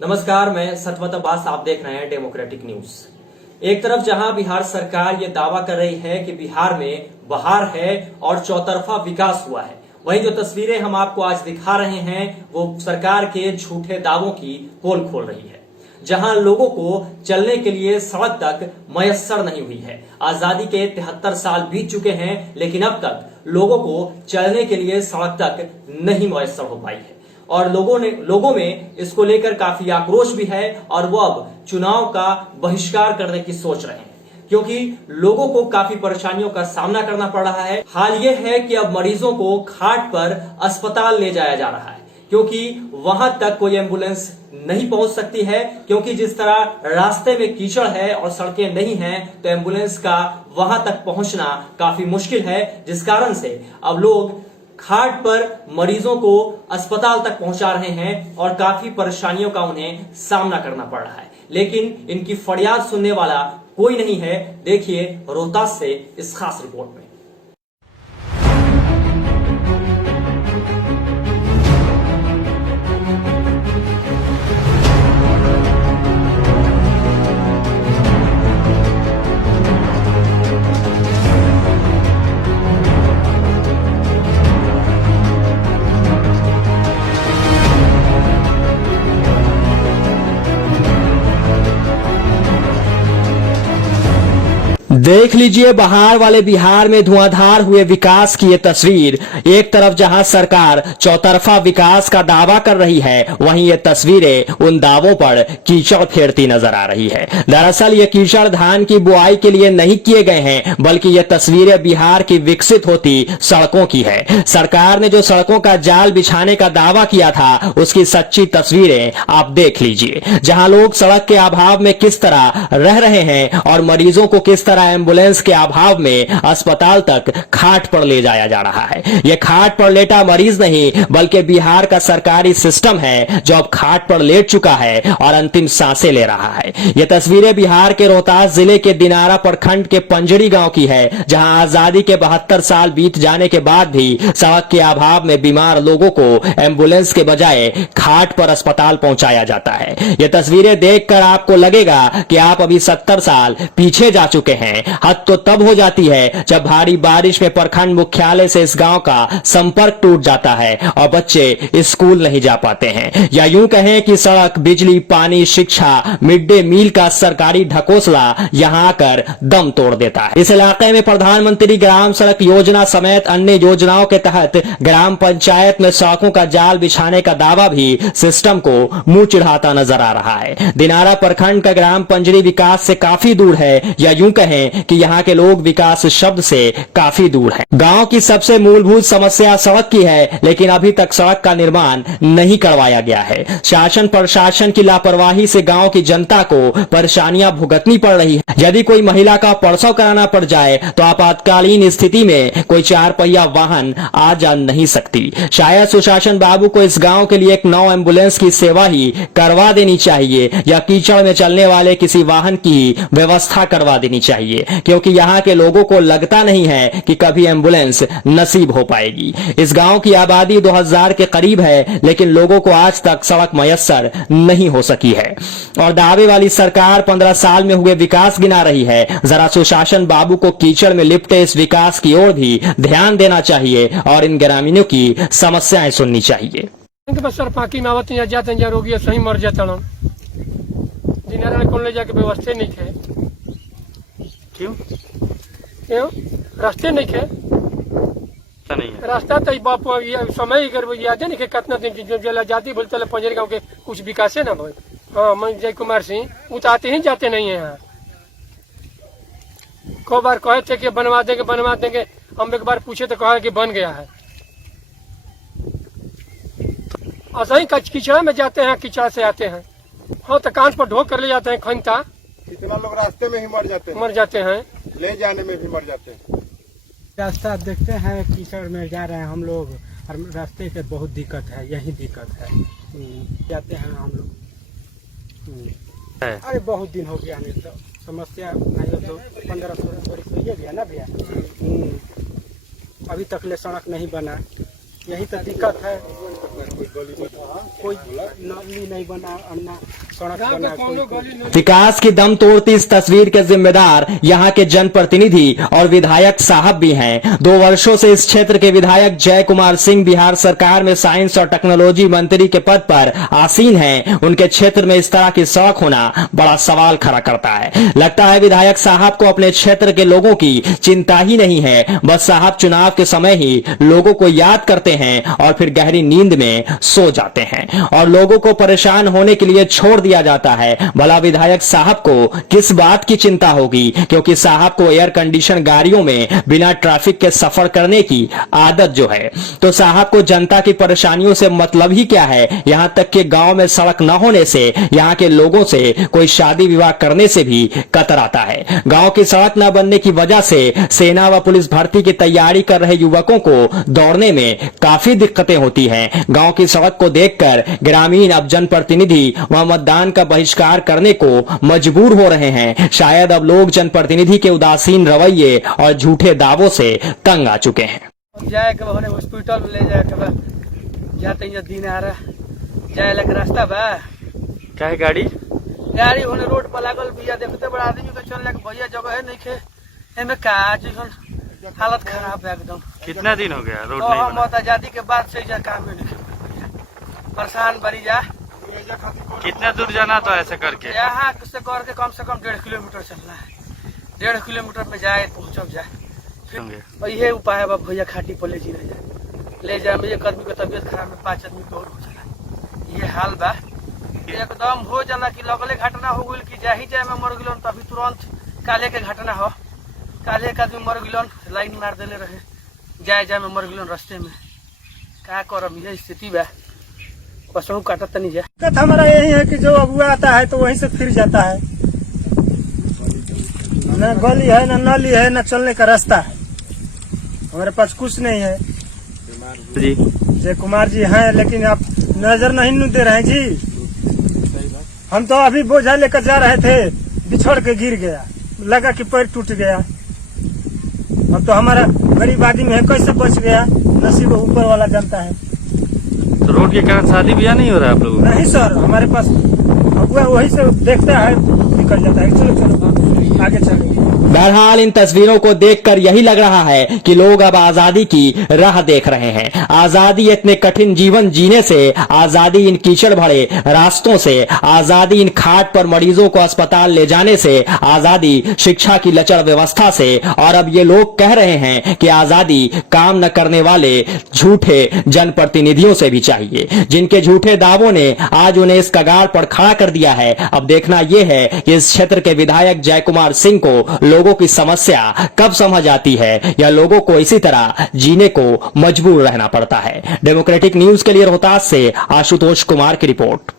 नमस्कार, मैं सतवत अब्बास, आप देख रहे हैं डेमोक्रेटिक न्यूज। एक तरफ जहां बिहार सरकार ये दावा कर रही है कि बिहार में बहार है और चौतरफा विकास हुआ है, वहीं जो तस्वीरें हम आपको आज दिखा रहे हैं वो सरकार के झूठे दावों की पोल खोल रही है। जहां लोगों को चलने के लिए सड़क तक मयस्सर नहीं हुई है। आजादी के 73 साल बीत चुके हैं, लेकिन अब तक लोगों को चलने के लिए सड़क तक नहीं मयस्सर हो पाई है और लोगों में इसको लेकर काफी आक्रोश भी है और वो अब चुनाव का बहिष्कार करने की सोच रहे हैं, क्योंकि लोगों को काफी परेशानियों का सामना करना पड़ रहा है। हाल ये है कि अब मरीजों को खाट पर अस्पताल ले जाया जा रहा है, क्योंकि वहां तक कोई एम्बुलेंस नहीं पहुंच सकती है, क्योंकि जिस तरह रास्ते में कीचड़ है और सड़कें नहीं हैं, तो एम्बुलेंस का वहां तक पहुंचना काफी मुश्किल है, जिस कारण से अब लोग खाट पर मरीजों को अस्पताल तक पहुंचा रहे हैं और काफी परेशानियों का उन्हें सामना करना पड़ रहा है। लेकिन इनकी फरियाद सुनने वाला कोई नहीं है। देखिए रोहतास से इस खास रिपोर्ट में। देख लीजिए बहार वाले बिहार में धुआंधार हुए विकास की ये तस्वीर। एक तरफ जहां सरकार चौतरफा विकास का दावा कर रही है, वहीं ये तस्वीरें उन दावों पर कीचड़ फेरती नजर आ रही है। दरअसल ये कीचड़ धान की बुआई के लिए नहीं किए गए हैं, बल्कि ये तस्वीरें बिहार की विकसित होती सड़कों की है। सरकार ने जो सड़कों का जाल बिछाने का दावा किया था, उसकी सच्ची तस्वीरें आप देख लीजिए। जहां लोग सड़क के अभाव में किस तरह रह रहे हैं और मरीजों को किस तरह एम्बुलेंस के अभाव में अस्पताल तक खाट पर ले जाया जा रहा है। यह खाट पर लेटा मरीज नहीं, बल्कि बिहार का सरकारी सिस्टम है जो अब खाट पर लेट चुका है और अंतिम सांसें ले रहा है। यह तस्वीरें बिहार के रोहतास जिले के दिनारा प्रखंड के पंजड़ी गांव की है, जहां आजादी के 72 साल बीत जाने के बाद भी सड़क के अभाव में बीमार लोगों को एम्बुलेंस के बजाय खाट पर अस्पताल पहुंचाया जाता है। यह तस्वीरें देखकर आपको लगेगा कि आप अभी 70 साल पीछे जा चुके हैं। हद तो तब हो जाती है जब भारी बारिश में प्रखंड मुख्यालय से इस गांव का संपर्क टूट जाता है और बच्चे स्कूल नहीं जा पाते हैं, या यूं कहें कि सड़क, बिजली, पानी, शिक्षा, मिड डे मील का सरकारी ढकोसला यहां आकर दम तोड़ देता है। इस इलाके में प्रधानमंत्री ग्राम सड़क योजना समेत अन्य योजनाओं के तहत ग्राम पंचायत में सड़कों का जाल बिछाने का दावा भी सिस्टम को मुंह चिढ़ाता नजर आ रहा है। दिनारा प्रखंड का ग्राम पंजरी विकास से काफी दूर है, या यूं कहें कि यहाँ के लोग विकास शब्द से काफी दूर हैं। गांव की सबसे मूलभूत समस्या सड़क की है, लेकिन अभी तक सड़क का निर्माण नहीं करवाया गया है। शासन प्रशासन की लापरवाही से गांव की जनता को परेशानियां भुगतनी पड़ रही है। यदि कोई महिला का प्रसव कराना पड़ जाए तो आपातकालीन स्थिति में कोई 4 पहिया वाहन आ जा नहीं सकती। शायद सुशासन बाबू को इस गाँव के लिए एक नौ एम्बुलेंस की सेवा ही करवा देनी चाहिए, या कीचड़ में चलने वाले किसी वाहन की व्यवस्था करवा देनी चाहिए, क्योंकि यहाँ के लोगों को लगता नहीं है कि कभी एम्बुलेंस नसीब हो पाएगी। इस गांव की आबादी 2000 के करीब है, लेकिन लोगों को आज तक सड़क मयस्सर नहीं हो सकी है और दावे वाली सरकार 15 साल में हुए विकास गिना रही है। जरा सुशासन बाबू को कीचड़ में लिपटे इस विकास की ओर भी ध्यान देना चाहिए और इन ग्रामीणों की समस्याएं सुननी चाहिए। पाकी में आवत जाते हैं, रोगी सही मर जाता ले जाके व्यवस्था नहीं थे। क्यों रास्ते नहीं थे? रास्ता तो बाप समय याद है नहीं कितना दिन जाती बोलते पंजरी गाँव के कुछ विकास है ना भाई। हाँ, मैं जय कुमार सिंह, वो तो आते ही जाते नहीं है यहाँ। को बार कहे थे कि बनवा देंगे। हम एक बार पूछे तो कहा कि बन गया है। ऐसा ही कीचड़ा में जाते हैं, कीचड़ा से आते हैं। हाँ, तो कान पर ढोक कर ले जाते हैं। खनता कितना लोग रास्ते में ही मर जाते हैं, ले जाने में भी मर जाते हैं। रास्ता देखते हैं, कीचड़ में जा रहे हैं हम लोग और रास्ते पे बहुत दिक्कत है, यही दिक्कत है। जाते हैं हम लोग। अरे बहुत दिन हो गया, नहीं तो समस्या नहीं हो तो 15-16 वर्ष हो गया ना भैया। अभी तक ले सड़क नहीं बना, यही तो दिक्कत है। कोई नाली नहीं बना और ना सड़क बना, कोई विकास की दम तोड़ती इस तस्वीर के जिम्मेदार यहाँ के जनप्रतिनिधि और विधायक साहब भी हैं। 2 वर्षों से इस क्षेत्र के विधायक जय कुमार सिंह बिहार सरकार में साइंस और टेक्नोलॉजी मंत्री के पद पर आसीन हैं। उनके क्षेत्र में इस तरह की सड़क होना बड़ा सवाल खड़ा करता है। लगता है विधायक साहब को अपने क्षेत्र के लोगों की चिंता ही नहीं है। बस साहब चुनाव के समय ही लोगों को याद करते हैं और फिर गहरी नींद में सो जाते हैं और लोगों को परेशान होने के लिए छोड़ दिया जाता है। भला विधायक साहब को किस बात की चिंता होगी, क्योंकि साहब को एयर कंडीशन गाड़ियों में बिना ट्रैफिक के सफर करने की आदत जो है। तो साहब को जनता की परेशानियों से मतलब ही क्या है। यहाँ तक कि गांव में सड़क न होने से यहाँ के लोगों से कोई शादी विवाह करने से भी कतराता है। गांव की सड़क न बनने की वजह से सेना व पुलिस भर्ती की तैयारी कर रहे युवकों को दौड़ने में काफी दिक्कतें होती हैं। गांव की सड़क को देखकर ग्रामीण अब जनप्रतिनिधि व मतदान का बहिष्कार करने को मजबूर हो रहे हैं। शायद अब लोग जनप्रतिनिधि के उदासीन रवैये और झूठे दावों से तंग आ चुके हैं। जाए के बहाने हॉस्पिटल ले जाए के बा जाते ही दिन आ रहा जाए लग रास्ता बा क्या है गाड़ी होने रोड पर लागल बिया देखते बड़ा आदमी के चल जाके भैया जगह है नहीं खे एमे का जीवन हालत खराब है एकदम। कितना दिन हो गया रोड तो नहीं हम बना? आजादी के बाद से जा काम में नहीं परेशान बड़ी जा। कितना दूर जाना था ऐसे करके? यहाँ से कर के कम से कम 1.5 किलोमीटर चलना है। 1.5 किलोमीटर में जाए पहुँचब जाए फिर यही उपाय है भैया खाटी पर ले जी रह जाए ले जाए। एक आदमी का तबियत खराब में 5 आदमी और हो जाला। ये हाल बा एकदम हो जाला कि लगले घटना हो गई कि जाही जाए में मर गिलन तभी तुरंत काले के घटना हो। काले एक आदमी मर गिलन लाइन मार देले रहे जाए में मर गिलन रास्ते में क्या करब ये स्थिति बा कसहू काटत नहीं जाए। दिक्कत हमारा यही है कि जो अगुआ आता है तो वहीं से फिर जाता है। न गली है न नाली है न चलने का रास्ता है। हमारे पास कुछ नहीं है जी। जय कुमार जी हैं लेकिन आप नजर नहीं दे रहे जी। हम तो अभी बोझा लेकर जा रहे थे बिछड़ के गिर गया लगा कि पैर टूट गया। अब तो हमारा गरीब आदमी है कैसे बच गया नसीब ऊपर वाला जानता है। तो रोड के कारण शादी ब्याह नहीं हो रहा आप लोगों? नहीं सर हमारे पास अगुआ वही से देखता है निकल जाता है। चलो चलो आगे चलो। बहरहाल इन तस्वीरों को देखकर यही लग रहा है कि लोग अब आजादी की राह देख रहे हैं। आजादी इतने कठिन जीवन जीने से, आजादी इन कीचड़ भरे रास्तों से, आजादी इन खाट पर मरीजों को अस्पताल ले जाने से, आजादी शिक्षा की लचर व्यवस्था से, और अब ये लोग कह रहे हैं कि आजादी काम न करने वाले झूठे जनप्रतिनिधियों से भी चाहिए, जिनके झूठे दावों ने आज उन्हें इस कगार पर खड़ा कर दिया है। अब देखना यह है कि इस क्षेत्र के विधायक जय कुमार सिंह को लोगों की समस्या कब समझ आती है या लोगों को इसी तरह जीने को मजबूर रहना पड़ता है। डेमोक्रेटिक न्यूज के लिए रोहतास से आशुतोष कुमार की रिपोर्ट।